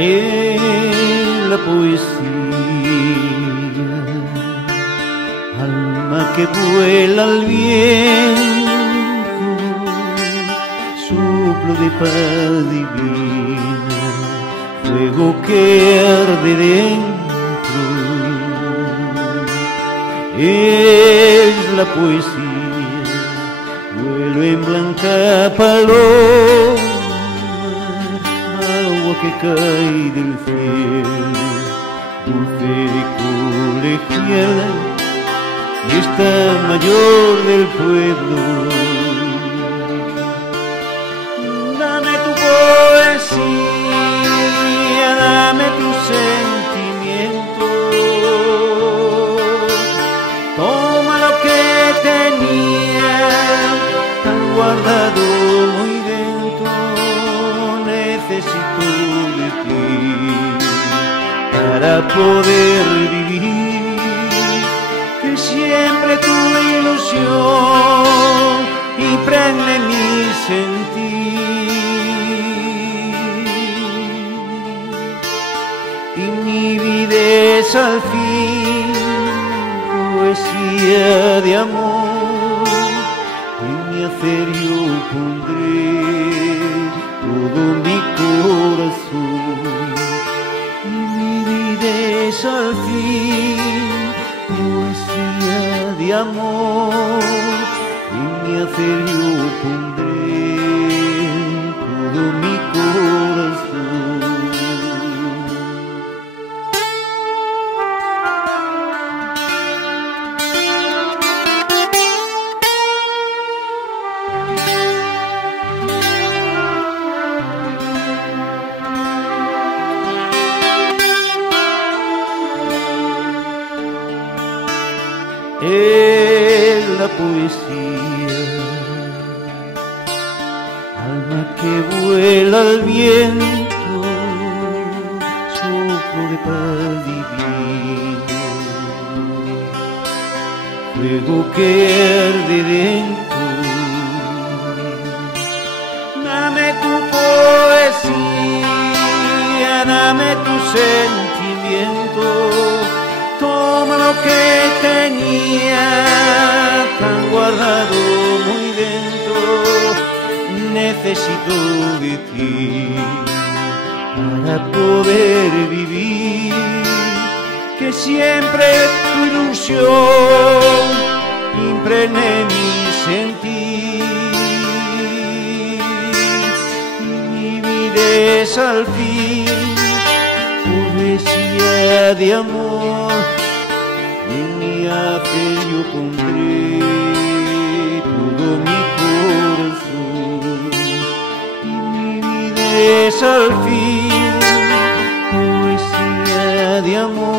en la poesía, alma que vuela al viento, soplo de paz divina, fuego que arde dentro. Es la poesía, vuelo en blanca paloma, agua que cae del cielo, dulce y colegiala, fiesta mayor del pueblo. Dame tu poesía, dame tu sentimiento, toma lo que tenía tan guardado muy dentro. Necesito de ti para poder vivir, que siempre tu ilusión impregne mi sentir, y mi vida es al fin poesía de amor. En mi hacer yo pondré todo mi corazón, y mi vida es al fin poesía de amor. En mi hacer yo pondré todo mi corazón. Es la poesía, alma que vuela al viento, soplo de paz divina, fuego que arde dentro. Dame tu poesía, dame tu sentimiento, toma lo que tenía tan guardado muy dentro. Necesito de ti para poder vivir, que siempre tu ilusión impregne mi sentir, y mi vida es al fin poesía de amor. En mi hacer yo pondré todo mi corazón, y mi vida es al fin poesía de amor.